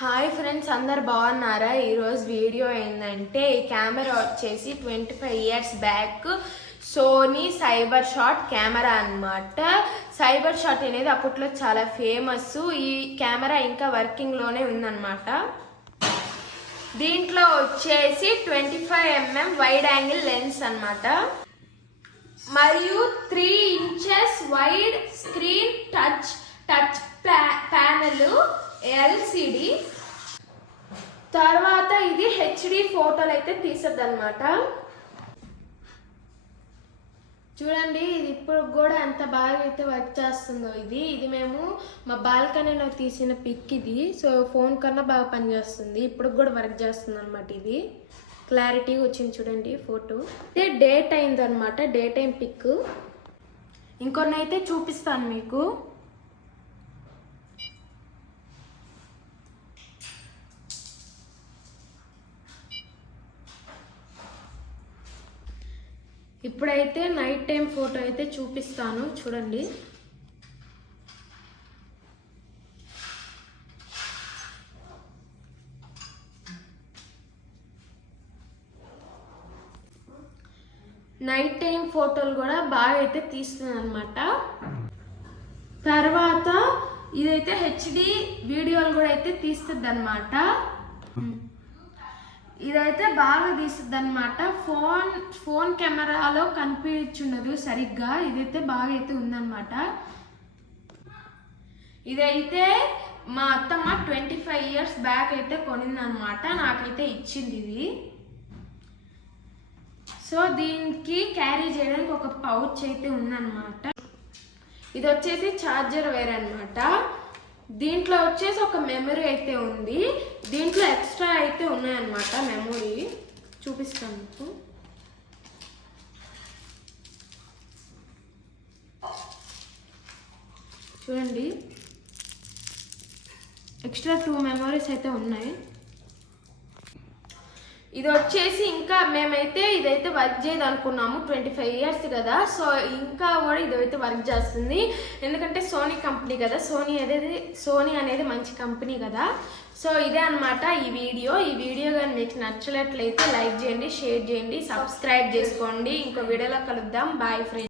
Hi friends, అందరు బాగున్నారా? ఈరోజు వీడియో ఏంటంటే ఈ కెమెరా వచ్చేసి 25 years back Sony Cyber shot camera అన్నమాట. సైబర్ షాట్ అనేది అప్పట్లో చాలా ఫేమస్. ఈ కెమెరా ఇంకా వర్కింగ్లోనే ఉందన్నమాట. దీంట్లో వచ్చేసి 25mm వైడ్ యాంగిల్ లెన్స్ అన్నమాట, మరియు 3 inches wide screen touch panel LCD. తర్వాత ఇది హెచ్డి ఫోటోలు అయితే తీసద్దు అనమాట. చూడండి, ఇది ఇప్పుడు కూడా ఎంత బాగా అయితే వర్క్ చేస్తుందో. ఇది మేము మా బాల్కనీలో తీసిన పిక్ ఇది. సో ఫోన్ కన్నా బాగా పనిచేస్తుంది, ఇప్పుడు కూడా వర్క్ చేస్తుంది అనమాట. ఇది క్లారిటీ వచ్చింది చూడండి ఫోటో. ఇదే డే టైంది అనమాట, డే టైం పిక్. ఇంకొన్ని అయితే చూపిస్తాను మీకు. ఇప్పుడైతే నైట్ టైం ఫోటో అయితే చూపిస్తాను చూడండి. నైట్ టైం ఫోటోలు కూడా బాగా అయితే తీస్తుంది అనమాట. తర్వాత ఇదైతే హెచ్డి వీడియోలు కూడా అయితే తీస్తుంది అనమాట. ఇదైతే బాగా తీస్తుంది అనమాట. ఫోన్ కెమెరాలో కనిపించుండదు సరిగ్గా, ఇదైతే బాగా అయితే ఉందన్నమాట. ఇదైతే మా అత్తమ్మ 25 years బ్యాక్ అయితే కొనిందనమాట, నాకైతే ఇచ్చింది ఇది. సో దీనికి క్యారీ చేయడానికి ఒక పౌచ్ అయితే ఉందన్నమాట. ఇది వచ్చేసి ఛార్జర్ వేర్ అనమాట. దీంట్లో వచ్చేసి ఒక మెమరీ అయితే ఉంది. దీంట్లో ఎక్స్ట్రా అయితే ఉన్నాయన్నమాట మెమరీ. చూపిస్తాను మీకు. చూడండి, ఎక్స్ట్రా 2 మెమరీస్ అయితే ఉన్నాయి. ఇది వచ్చేసి ఇంకా మేమైతే ఇదైతే వర్క్ చేయదు అనుకున్నాము, 25 years కదా. సో ఇంకా కూడా ఇదైతే వర్క్ చేస్తుంది, ఎందుకంటే సోనీ కంపెనీ కదా. సోనీ అనేది మంచి కంపెనీ కదా. సో ఇదే అనమాట ఈ వీడియో కానీ మీకు నచ్చినట్లయితే లైక్ చేయండి, షేర్ చేయండి, సబ్స్క్రైబ్ చేసుకోండి. ఇంకో వీడియోలో కలుద్దాం. Bye friends.